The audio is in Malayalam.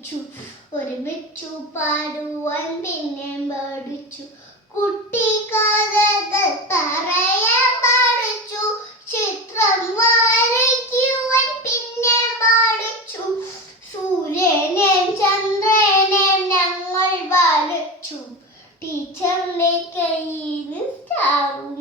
പഠിച്ചു, ഒരുമിച്ചു പാടുവാൻ പിന്നെ പഠിച്ചു, കുട്ടി കഥകൾ പറയാൻ പഠിച്ചു, ചിത്രം വരയ്ക്കുവാൻ പിന്നെ പഠിച്ചു, സൂര്യനെയും ചന്ദ്രനെയും ഞങ്ങൾ വരച്ചു, ടീച്ചറിന്റെ കയ്യിൽ സ്റ്റാറും